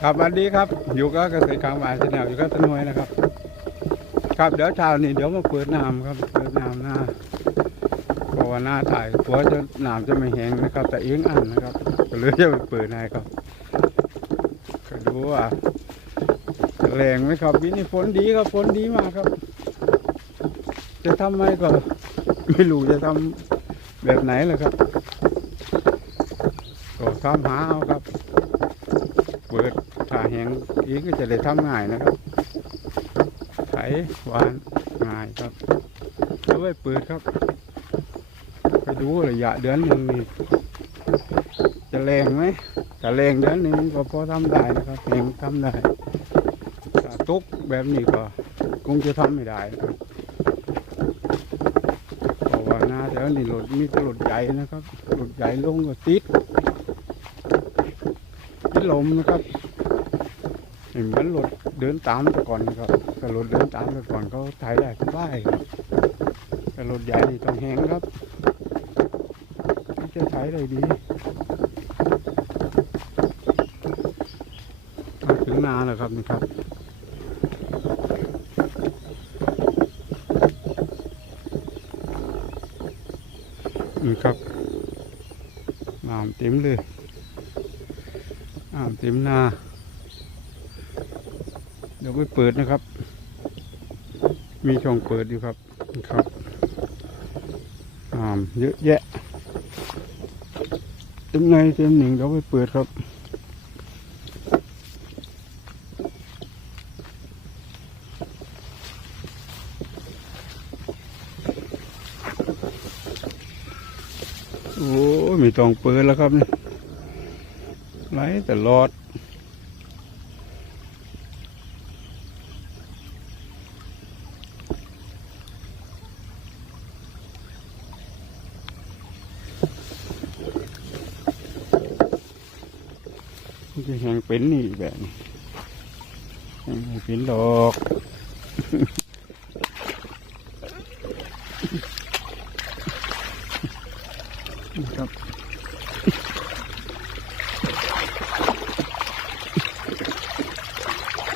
ครับวัสดีครับ อยู่กับเกษตรกลางวานที่แนวอยู่กับต้นหวยนะครับ ครับเดี๋ยวเช้านี้เดี๋ยวมาเปิดน้ำครับเปิดน้ำหน้าเพราะว่าหน้าถ่ายกลัวจะน้ำจะไม่แห้งนะครับ แต่เองอันนะครับก็เลยจะเปิดให้ครับก็ดูว่าจะแรงไหมครับวินี่ฝนดีครับฝนดีมากครับ จะทำไมก็ไม่รู้จะทำแบบไหนเลยครับ ทำหาเอาครับ เปิดถ้าแหงอีกก็จะได้ทำง่ายนะครับไถหวานง่ายครับแล้วไปเปิดครับ ไปดูระยะเดือนหนึ่งนี่จะแรงไหมถ้าแรงเดือนหนึ่งก็พอทำได้นะครับแหงทำได้ถ้าตุกแบบนี้ก็คงจะทำไม่ได้นะครับเพราะว่าหน้าแถวนี้รถมีแต่รถใหญ่นะครับรถใหญ่ลงก็ติด ลมนะครับเห็นเหมือนรถเดินตามแต่ก่อนนะครับแต่รถเดินตามแต่ก่อนเขาถ่ายได้สบายครับแต่รถใหญ่นี่ต้องแหงครับที่จะถ่ายได้ดีถึงนาแล้วครับนี่ครับนี่ครับน้ำเต็มเลย อ่ามเต็มนา เดี๋ยวไปเปิดนะครับ มีช่องเปิดอยู่ครับครับอ่ามเยอะแยะเต็มในเต็มหนึ่งเดี๋ยวไปเปิดครับโอ้มีต้องเปิดแล้วครับนี่ ไหลตลอดมันจะแหงเป็นนี่แบบนี้แหงเป็นดอก นะครับ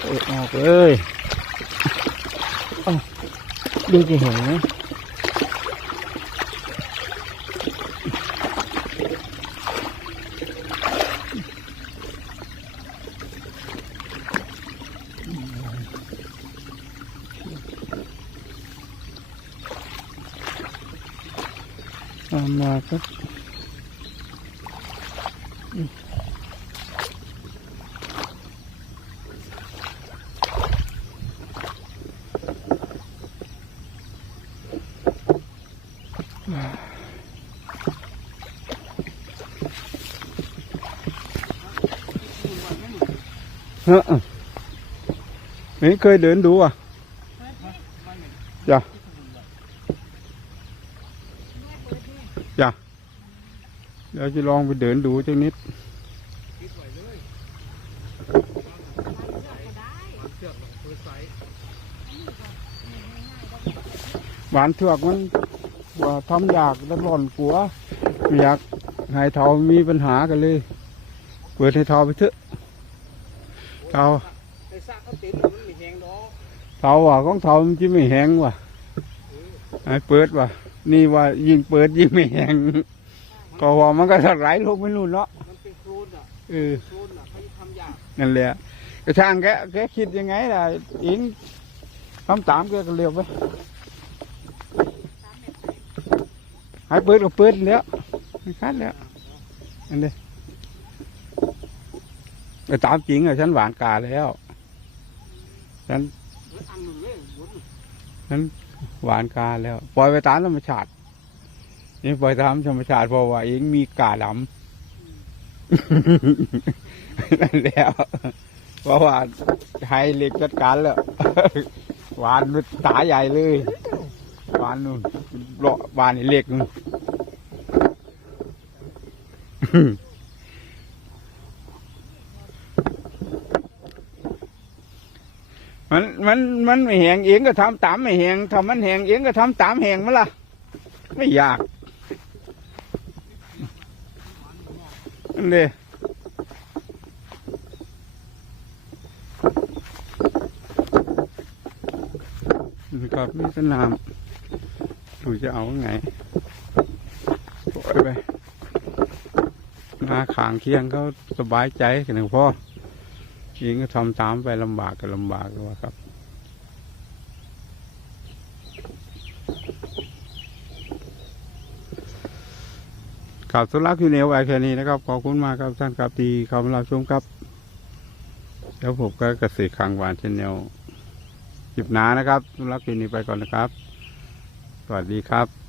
เปิดออกเลย เอ้าดูจะเห็นไหมตามมาครับเฮ้อไม่เคยเดินดูอะจ้ะจ้ะเดี๋ยวจะลองไปเดินดูจังนิดหวานเถือกมันว่าทำอยากแล้วร้อนกลัวอยากให้เทามีปัญหากันเลย เปิดให้เทาไปเถอะ เทาไอ้ซากเขาติดมันไม่แหงดอกเทาว่าของเทามันจะไม่แห้งว่ะให้เปิดว่ะ นี่ว่ายิงเปิดยิ่งไม่แห้งก็ว่ามันก็สลายลงไม่รู้เนาะมันเป็นโคลนอะเออโคลนอะเขาทำยากนั่นแหละกระช่างแกแกคิดยังไงล่ะอิงคำตามแกก็เรียบไปให้เปิดก็เปิดแล้วไม่คัดแล้วอันนี้ ปตามจริงอะฉันหวานกาแล้ว ฉันฉันหวานกาแล้ว ปล่อยไปตามธรรมชาตินี่ปล่อยตามธรรมชาติเพราะว่าเองมีกาดำนั่นแล้วเพราะว่าให้เหล็กจัดการแล้วหวานมันตาใหญ่เลยหวานนู่นเลาะหวานไอ้เหล็กนู่น มันมันมันไม่แหงเองก็ทำตามไม่แหงทำมันแหงเองก็ทำตามแหงมั้งล่ะ ไม่อยากนั่นเลยครับมีสนามดูจะเอาไงปล่อยไปนาขางเคียงเขาสบายใจกันหนึ่งพ่อ ยิงก็ทำตามไปลำบากก็ลำบากก็ว่าครับครับสำหรับที่เนวไอแค่นี้นะครับ ขอบคุณมากครับท่านครับที่เข้ามารับชมครับ แล้วผมก็เกษตรขังหวานเชนแนลหยิบหนานะครับสำหรับที่นี้ไปก่อนนะครับ สวัสดีครับ